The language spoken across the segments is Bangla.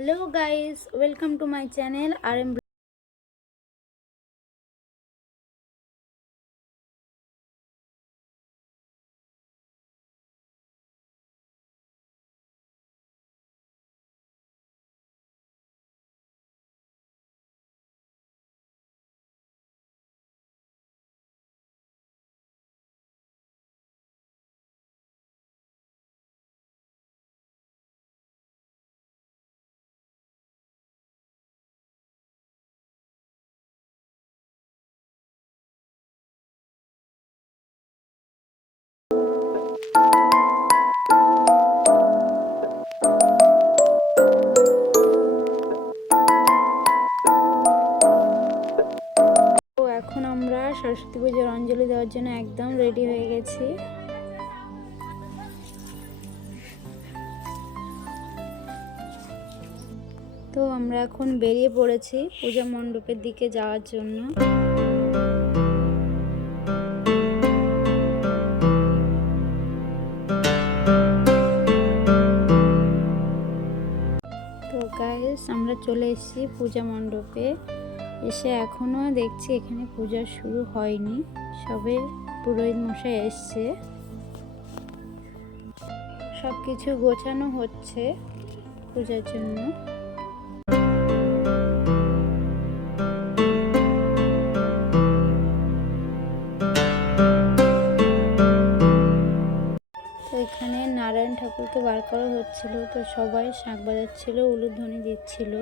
Hello guys, welcome to my channel RM। তো এখন আমরা সরস্বতী পূজার অঞ্জলি দেওয়ার জন্য একদম রেডি হয়ে গেছি। তো আমরা এখন বেরিয়ে পড়েছি পূজা মণ্ডপের দিকে যাওয়ার জন্য। তো গাইস, আমরা চলে এসেছি পূজা মণ্ডপে। এসে এখনো দেখছি এখানে পূজা শুরু হয়নি, সবে পুরোহিত মশাই এসছে, সবকিছু গোছানো হচ্ছে পূজার জন্য। তো এখানে নারায়ণ ঠাকুরকে বার করা হচ্ছিল, তো সবাই শাঁখ বাজাচ্ছিল, উলুধ্বনি দিচ্ছিল।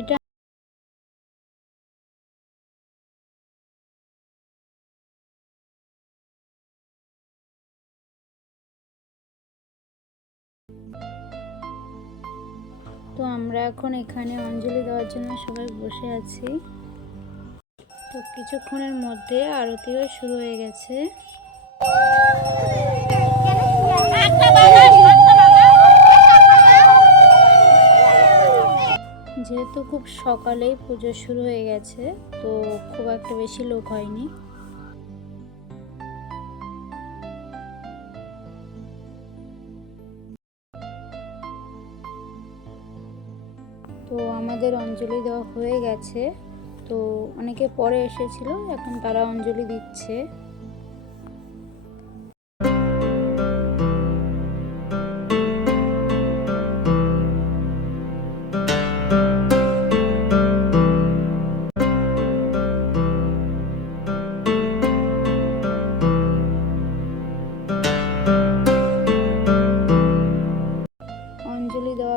এটা তো আমরা এখন এখানে অঞ্জলি দেওয়ার জন্য সবাই বসে আছি। তো কিছুক্ষণের মধ্যে আরতিও শুরু হয়ে গেছে। যেহেতু খুব সকালেই পুজো শুরু হয়ে গেছে, তো খুব একটা বেশি লোক হয়নি। তো আমাদের অঞ্জলি দেওয়া হয়ে গেছে। তো অনেকে পরে এসেছিল, এখন তারা অঞ্জলি দিচ্ছে। অঞ্জলি দেওয়া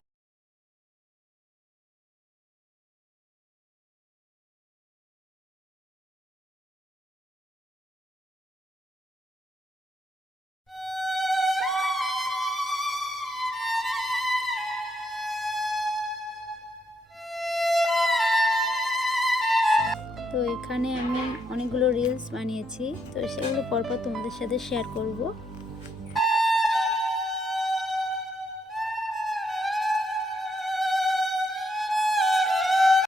তো এখানে আমি অনেকগুলো রিলস বানিয়েছি, তো সেগুলো পরপর তোমাদের সাথে শেয়ার করব।